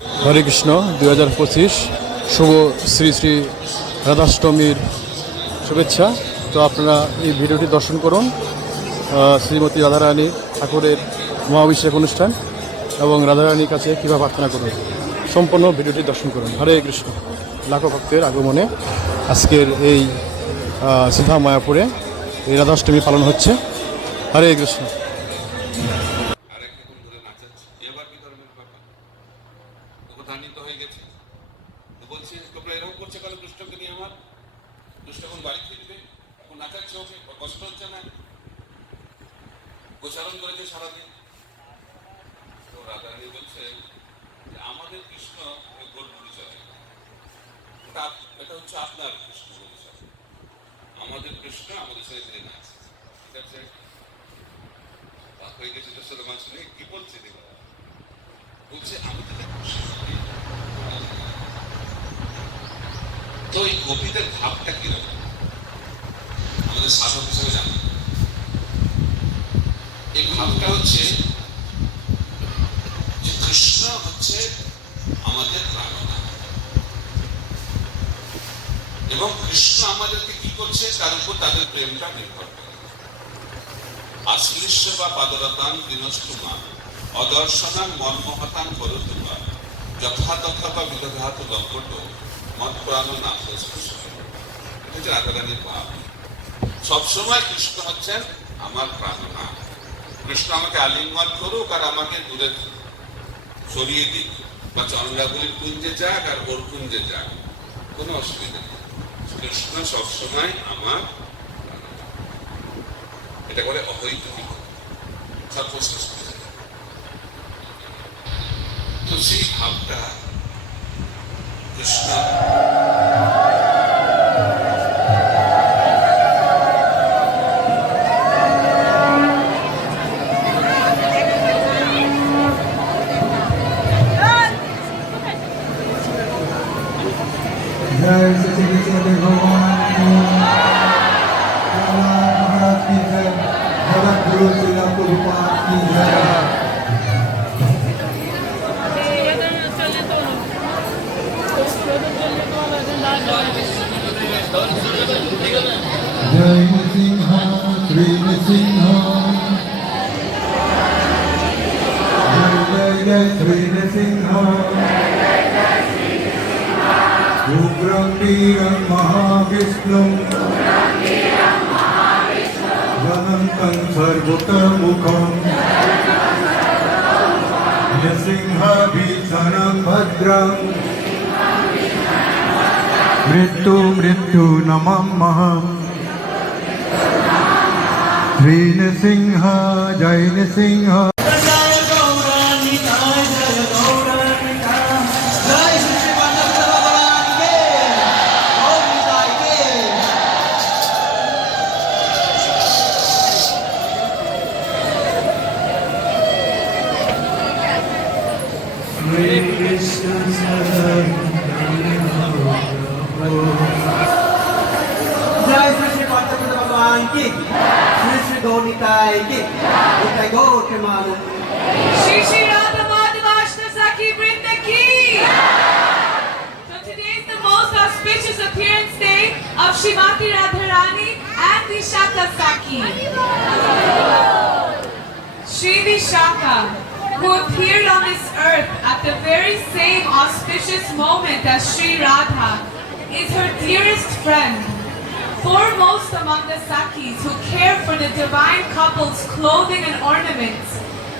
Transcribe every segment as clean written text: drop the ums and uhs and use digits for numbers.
হরে কৃষ্ণ 2025 শুভ শ্রী শ্রী রাধাষ্টমীর শুভেচ্ছা। তো আপনারা এই ভিডিওটি দর্শন করুন। শ্রীমতী রাধারানী ঠাকুরের মহাভিষেক অনুষ্ঠান এবং রাধারানীর কাছে কীভাবে প্রার্থনা করুন, সম্পূর্ণ ভিডিওটি দর্শন করুন। হরে কৃষ্ণ। লাখো ভক্তের আগমনে আজকের এই সিধা মায়াপুরে এই রাধাষ্টমী পালন হচ্ছে। হরে কৃষ্ণ। গোচারণ করেছে সারাদিন। তো রাধারানী বলছে যে আমাদের কৃষ্ণ গোলগুলি চলে, এটা হচ্ছে আপনার কৃষ্ণ বলেছে, আমাদের কৃষ্ণ আমাদের সাথে নাচছে। ঠিক আছে, হয়ে গেছে দোষের মানুষ শুনে কি বলছে বলছে আমি তো এই গোপীদের ভাবটা কিরকম আমাদের শাসক হিসেবে জানি। এই ভাবটা হচ্ছে যে কৃষ্ণ হচ্ছে আমাদের প্রাণনা এবং কৃষ্ণ আমাদেরকে কি করছে তার উপর তাদের প্রেমটা নির্ভর করে। আশ্লিষ্য বা পাদরতান দিনষ্টুমা অদর্শনাং মনমহতাং করতুমা যথা তথা বা বিদঘাত লঙ্কট মত প্রাণ নাথ। এটা হচ্ছে রাধারানীর ভাব। সবসময় কৃষ্ণ হচ্ছেন আমার প্রাণনা। কৃষ্ণ আমাকে আলিঙ্গন করুক আর আমাকে দূরে সরিয়ে দিক, বা চন্দ্রাগুলির কুঞ্জে যাক আর ওর কুঞ্জে যাক, কোনো অসুবিধা নেই। কৃষ্ণ সবসময় আমার, এটা বলে অহৈতুকিক সর্বশ্রেষ্ঠ। তো সেই ভাবটা কৃষ্ণ जय श्री कृष्ण भगवान महाराज की जय। भगत गुरु श्रीला प्रभुपाद की जय। जय नृसिंह श्री नृसिंह, जय जय श्री नृसिंह। उग्रं वीरं महाविष्णुं अनन्तं सर्वतोमुखं नृसिंहभीषणं भद्रं मृत्युनमः। श्री नृसिंह जय नृसिंह। जय श्री पार्वती भगवान की, श्री श्री गौनिताय की, निताय गौर के मानो। Shri Shri Radha Madhava Ashta Sakhi Vrinda ki. So today is the most auspicious appearance day of Srimati Radharani and Vishaka Sakhi. Shri Vishaka, who appeared on this earth at the very same auspicious moment as Shri Radha, is her dearest friend. Foremost among the Sakhis who care for the divine couple's clothing and ornaments,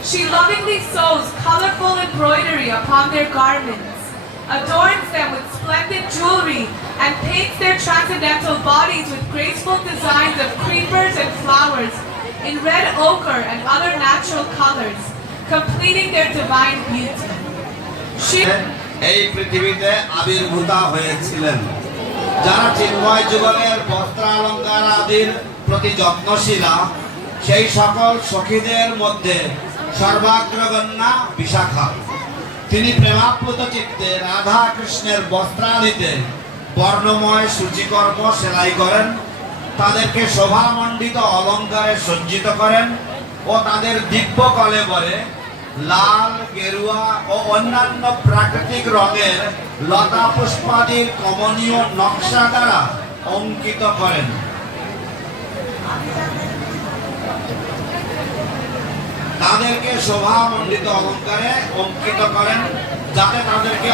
she lovingly sews colorful embroidery upon their garments, adorns them with splendid jewelry, and paints their transcendental bodies with graceful designs of creepers and flowers in red ochre and other natural colors, completing their divine beauty. এই পৃথিবীতে আবির্ভূত হয়েছিলেন যারা চিন্ময় যুগলের বস্ত্রালঙ্কার আদির প্রতি যত্নশীলা, সেই সকল সখীদের মধ্যে সর্বাগ্রগণ্যা বিশাখা। তিনি প্রেমাপ্লুত চিত্তে রাধা কৃষ্ণের বস্ত্রাদিতে বর্ণময় সূচিকর্ম সেলাই করেন, তাদেরকে শোভামণ্ডিত অলঙ্কারে সজ্জিত করেন ও তাদের দিব্য কলেবরে লাল, গেরুয়া ও অন্যান্য প্রাকৃতিক রঙের লতা পুষ্পাদির কমনীয় নকশা দ্বারা অঙ্কিত করেন। তাদেরকে শোভামণ্ডিত অলঙ্কারে অঙ্কিত করেন, যাতে তাদেরকে